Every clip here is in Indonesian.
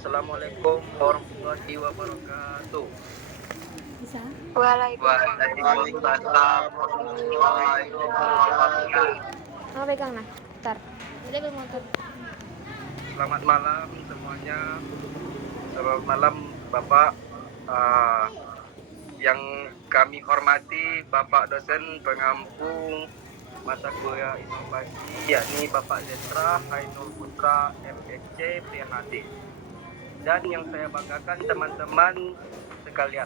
Assalamualaikum warahmatullahi wabarakatuh. Bisa? Waalaikumsalam warahmatullahi wabarakatuh. Mama pegang nah. Ntar. Dia ke motor. Selamat malam semuanya. Selamat malam Bapak. Ah, yang kami hormati Bapak dosen pengampu mata kuliah inovasi, yakni Bapak Zentra Ainul Putra MSc PhD. Dan yang saya banggakan teman-teman sekalian.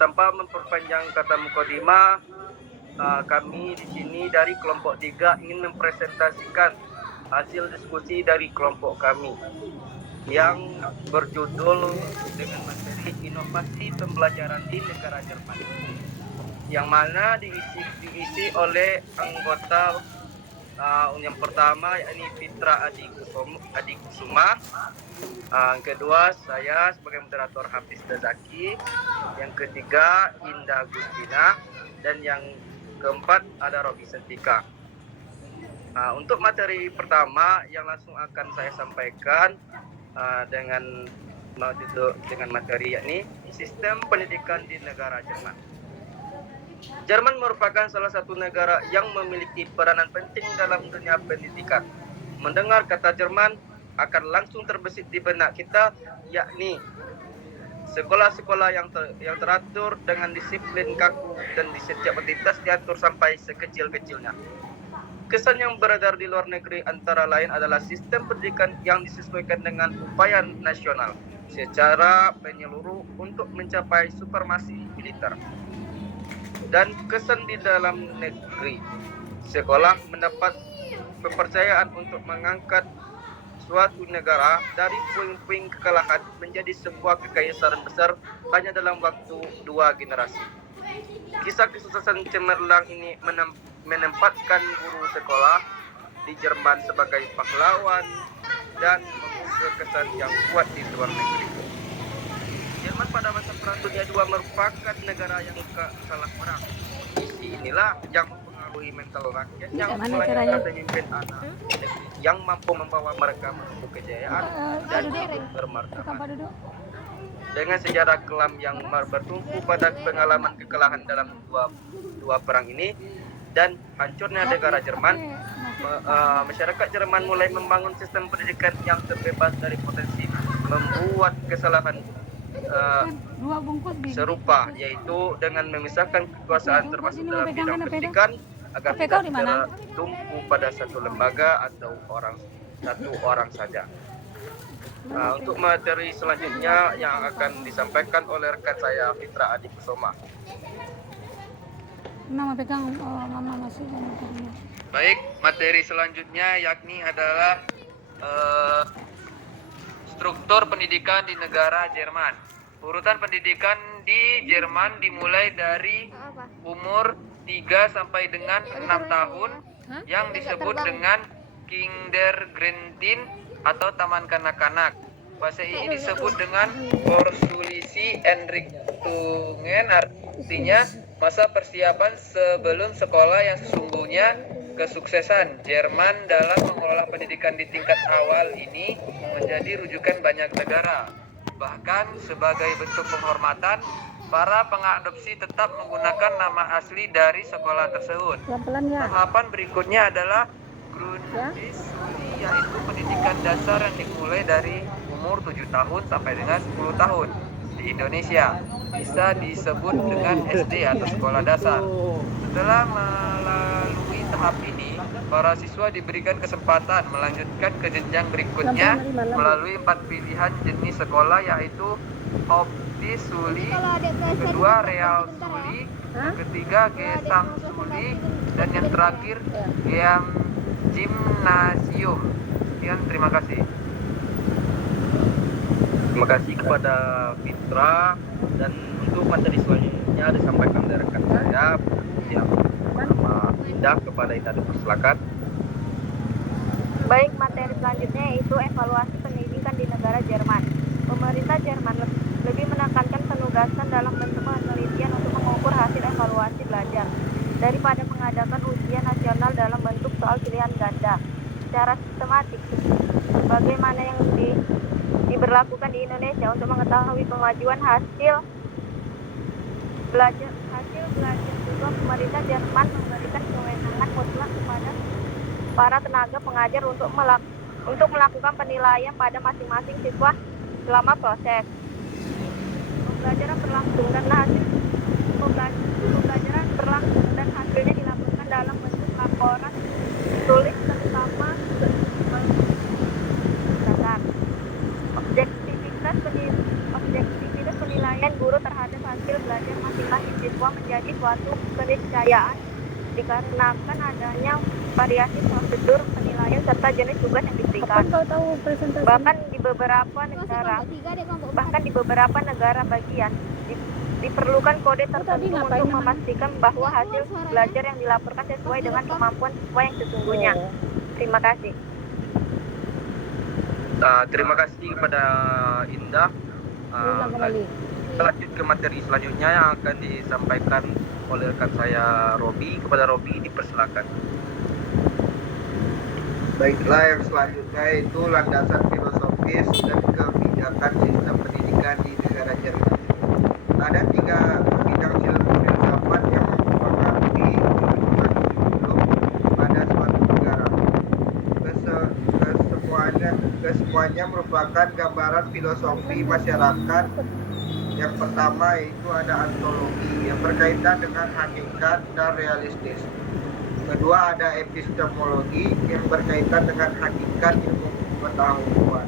Tanpa memperpanjang kata mukadimah, kami di sini dari kelompok 3 ingin mempresentasikan hasil diskusi dari kelompok kami yang berjudul dengan materi inovasi pembelajaran di negara Jerman, yang mana diisi oleh anggota yang pertama yakni Fitra Adi Kusuma, yang kedua saya sebagai moderator Hafiz Dazaki, yang ketiga Indah Gustina, dan yang keempat ada Robi Sentika. Untuk materi pertama yang langsung akan saya sampaikan dengan materi yakni sistem pendidikan di negara Jerman. Jerman merupakan salah satu negara yang memiliki peranan penting dalam dunia pendidikan. Mendengar kata Jerman akan langsung terbesit di benak kita, yakni sekolah-sekolah yang teratur dengan disiplin kaku dan di setiap aktivitas diatur sampai sekecil-kecilnya. Kesan yang beredar di luar negeri antara lain adalah sistem pendidikan yang disesuaikan dengan upaya nasional secara menyeluruh untuk mencapai supremasi militer. Dan kesan di dalam negeri, sekolah mendapat kepercayaan untuk mengangkat suatu negara dari puing-puing kekalahan menjadi sebuah kekaisaran besar hanya dalam waktu 2 generasi. Kisah kesuksesan cemerlang ini menempatkan guru sekolah di Jerman sebagai pahlawan dan mengukir kesan yang kuat di luar negeri. Jerman pada masa Perang Dunia II merupakan negara yang kalah perang. Inilah yang mempengaruhi mental rakyat yang melahirkan pemimpin anak yang mampu membawa mereka menuju kejayaan dan hidup bermartabat. Dengan sejarah kelam yang bertumpu pada pengalaman kekalahan dalam dua perang ini dan hancurnya negara Jerman, masyarakat Jerman mulai membangun sistem pendidikan yang terbebas dari potensi membuat kesalahan serupa, yaitu dengan memisahkan kekuasaan termasuk dalam bidang pendidikan agar tidak tertumpu pada satu lembaga atau satu orang saja. Untuk materi selanjutnya yang akan disampaikan oleh rekan saya Fitra Adi Kusuma. Mama pegang, mama masih. Baik, materi selanjutnya yakni adalah struktur pendidikan di negara Jerman. Urutan pendidikan di Jerman dimulai dari umur 3 sampai dengan 6 tahun yang disebut dengan Kindergarten atau taman kanak-kanak. Fase ini disebut dengan Vorschulliche Einrichtungen, artinya masa persiapan sebelum sekolah yang sesungguhnya. Kesuksesan Jerman dalam mengelola pendidikan di tingkat awal ini menjadi rujukan banyak negara. Bahkan sebagai bentuk penghormatan, para pengadopsi tetap menggunakan nama asli dari sekolah tersebut. Tahapan berikutnya adalah Grundschule, yaitu pendidikan dasar yang dimulai dari umur 7 tahun sampai dengan 10 tahun. Di Indonesia bisa disebut dengan SD atau sekolah dasar. Setelah melalui tahap ini, para siswa diberikan kesempatan melanjutkan ke jenjang berikutnya melalui 4 pilihan jenis sekolah, yaitu Hauptschule, kedua Realschule, yang ketiga Gesamtschule, dan yang terakhir Gymnasium. Terima kasih. Terima kasih kepada Fitra, dan untuk materi selanjutnya disampaikan dari rekan saya yang bernama Indah. Kepada Indah dipersilakan. Baik, materi selanjutnya yaitu evaluasi pendidikan di negara Jerman. Pemerintah Jerman lebih menekankan penugasan dalam bentuk penelitian untuk mengukur hasil evaluasi belajar daripada mengadakan ujian nasional dalam bentuk soal pilihan ganda. secara sistematik sebagaimana yang diberlakukan di Indonesia untuk mengetahui kemajuan hasil belajar siswa. Pemerintah Jerman memberikan kewenangan mutlak kepada para tenaga pengajar untuk melakukan penilaian pada masing-masing siswa selama proses pembelajaran berlangsung dan hasilnya dilaporkan dalam bentuk laporan tulis terutama dasar. Objektivitas penilaian guru terhadap hasil belajar masing-masing siswa menjadi suatu keniscayaan dikarenakan adanya variasi prosedur penilaian serta jenis tugas yang diberikan. Kau tahu presentasi? Bahkan di beberapa negara bagian diperlukan kode tertentu untuk memastikan bahwa hasil belajar yang dilaporkan sesuai dengan kemampuan siswa yang sesungguhnya. Terima kasih. Terima kasih kepada Indah. Kita lanjut ke materi selanjutnya yang akan disampaikan oleh rekan saya Robi. Kepada Robi dipersilakan. Baiklah, yang selanjutnya itu landasan filosofis dan kebijakan sistem pendidikan di negara Jerman. Ada 3 bidang filsafat yang mempengaruhi kurikulum pada suatu negara. Kesemuanya merupakan gambaran filosofi masyarakat. Yang pertama itu ada ontologi yang berkaitan dengan hakikat dan realistis. Kedua ada epistemologi yang berkaitan dengan hakikat ilmu pengetahuan.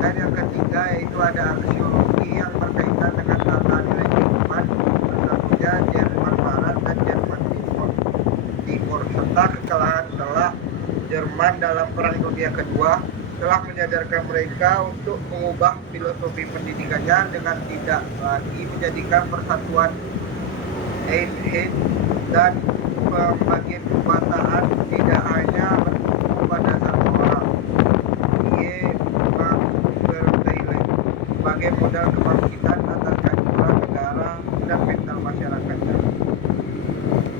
Dan yang ketiga yaitu ada aksiologi yang berkaitan dengan tata nilai Jerman, tentunya Jerman Barat dan Jerman Timur, serta kekalahan setelah Jerman dalam Perang Dunia Kedua telah menyadarkan mereka untuk mengubah filosofi pendidikannya dengan tidak lagi menjadikan persatuan Einheit dan pembagian kekuasaan tidak hanya pada satu orang, sebagai modal kebangkitan atas kehancuran negara dan mental masyarakatnya.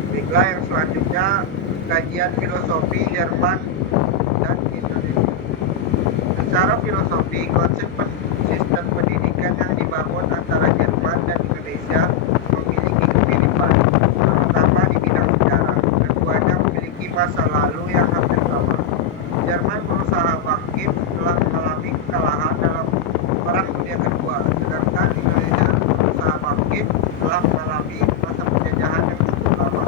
Baiklah, yang selanjutnya kajian filosofi Jerman dan Indonesia. Secara filosofi, konsep sistem pendidikan yang dibangun antara Jerman dan Indonesia memiliki kemiripan, terutama di bidang sejarah. Keduanya memiliki masa lalu yang hampir sama. Jerman berusaha bangkit setelah mengalami kekalahan dalam Perang Dunia Kedua, sedangkan Indonesia berusaha bangkit setelah mengalami masa penjajahan yang cukup lama.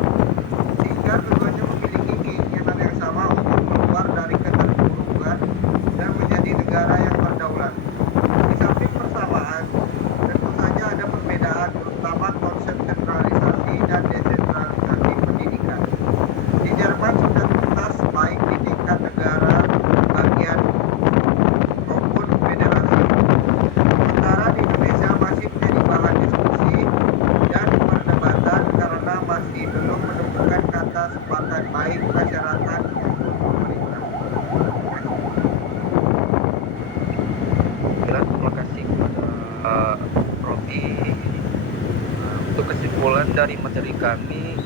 Sehingga keduanya memiliki keinginan yang sama untuk keluar dari keterpurukan dan menjadi negara yang berdaulat. Di samping persamaan, tentu saja ada perbedaan, terutama konsep sentralisasi dan desentralisasi pendidikan. Di Jerman sudah tuntas baik di tingkat negara, bagian maupun federasi. Sementara di Indonesia masih menjadi bahan diskusi dan perdebatan karena masih belum menemukan kata sepakat baik masyarakat maupun pemerintah. Terima kasih kepada Robi. Untuk kesimpulan dari materi kami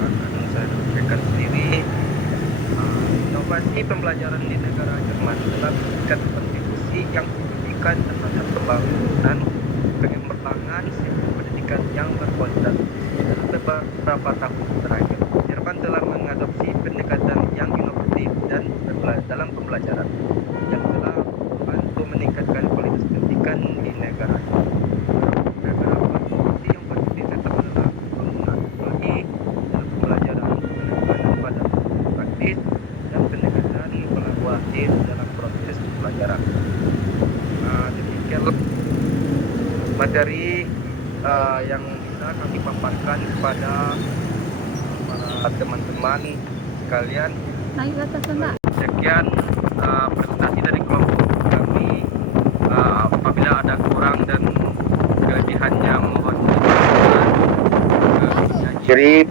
akan saya sampaikan sendiri. Inovasi pembelajaran di negara Jerman telah memberikan kontribusi yang signifikan terhadap pembangunan pengembangan sistem pendidikan yang berkualitas. Dalam beberapa tahun terakhir, Jerman telah mengadopsi pendekatan yang inovatif dan dalam pembelajaran yang telah membantu meningkatkan kualitas pendidikan di negara. Beberapa inovasi yang positif tetap adalah penggunaan teknologi dalam pembelajaran, penekanan pada praktis, dan pendekatan kolaboratif dalam proses pembelajaran. Demikian materi yang bisa kami paparkan kepada para teman-teman sekalian. Naik ke atas enggak? Sekian presentasi dari kelompok kami. Apabila ada kurang dan kelebihannya mohon dimaafkan. Kami